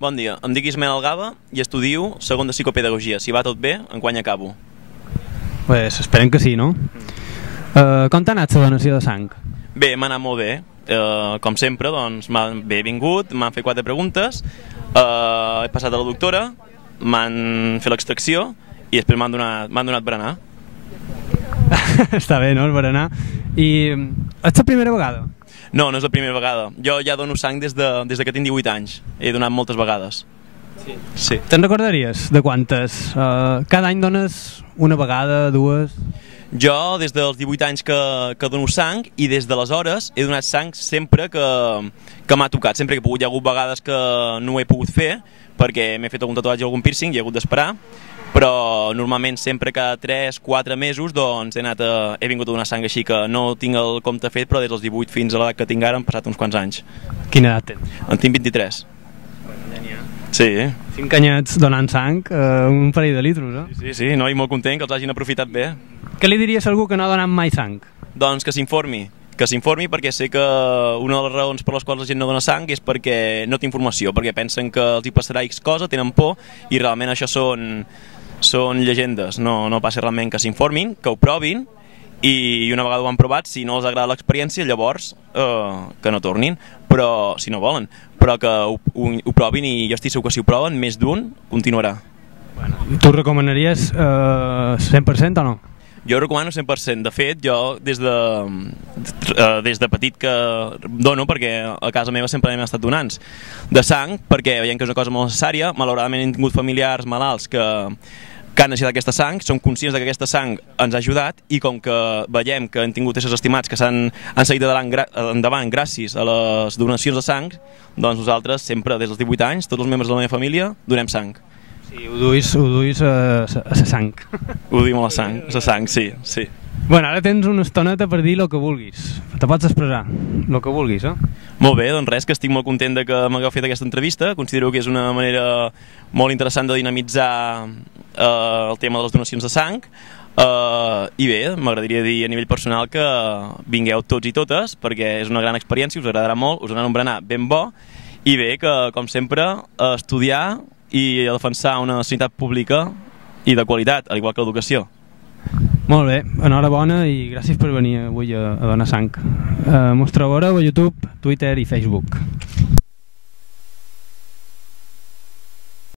Bon dia, em dic Ismael Algaba i estudio segon de psicopedagogia. Si va tot bé, enguany acabo. Pues esperem que sí, no? Com t'ha anat la donació de sang? Bé, m'ha anat molt bé. Com sempre, doncs, he vingut, m'han fet 4 preguntes, he passat a la doctora, m'han fet l'extracció i després m'han donat berenar. Està bé, no, el berenar. I és la primera vegada? No, no és la primera vegada. Jo ja dono sang des de que tinc 18 anys. He donat moltes vegades. Sí. Te'n recordaries de quantes? Cada any dones una vegada, dues? Jo des dels 18 anys que dono sang i des d'aleshores he donat sang sempre que m'ha tocat. Sempre que he pogut. Hi ha hagut vegades que no ho he pogut fer perquè m'he fet algun tatuatge o algun piercing i he hagut d'esperar, però normalment sempre cada 3-4 mesos doncs he vingut a donar sang, així que no tinc el compte fet, però des dels 18 fins a l'edat que tinc ara han passat uns quants anys. Quina edat tens? En tinc 23. Sí. 5 anyets donant sang, un parell de litros, eh? Sí, no, i molt content que els hagin aprofitat bé. Què li diries a algú que no ha donat mai sang? Doncs que s'informi perquè sé que una de les raons per les quals la gent no dona sang és perquè no té informació, perquè pensen que els hi passarà X cosa, tenen por i realment això són llegendes. No passa realment. Que s'informin, que ho provin i una vegada ho han provat, si no els agrada l'experiència, llavors que no tornin, però si no volen, però que ho provin i jo estic segur que si ho proven, més d'un continuarà. Tu ho recomanaries 100% o no? Jo ho recomano 100%. De fet, jo des de petit que dono, perquè a casa meva sempre hem estat donants de sang, perquè veiem que és una cosa molt necessària. Malauradament hem tingut familiars malalts que han necessitat aquesta sang, som conscients que aquesta sang ens ha ajudat i com que veiem que hem tingut éssers estimats que han seguit endavant gràcies a les donacions de sang, doncs nosaltres sempre des dels 18 anys, tots els membres de la meva família, donem sang. Sí, ho duis a la sang. Ho duim a la sang, sí. Bueno, ara tens una estoneta per dir el que vulguis. Te pots expressar el que vulguis, eh? Molt bé, doncs res, que estic molt content que m'hagueu fet aquesta entrevista. Considero que és una manera molt interessant de dinamitzar el tema de les donacions de sang. I bé, m'agradaria dir a nivell personal que vingueu tots i totes, perquè és una gran experiència, us agradarà molt, us donarà un berenar ben bo, i bé, que com sempre, estudiar i a defensar una sanitat pública i de qualitat, al igual que l'educació. Molt bé, enhorabona i gràcies per venir avui a donar sang. Mos trobareu a YouTube, Twitter i Facebook.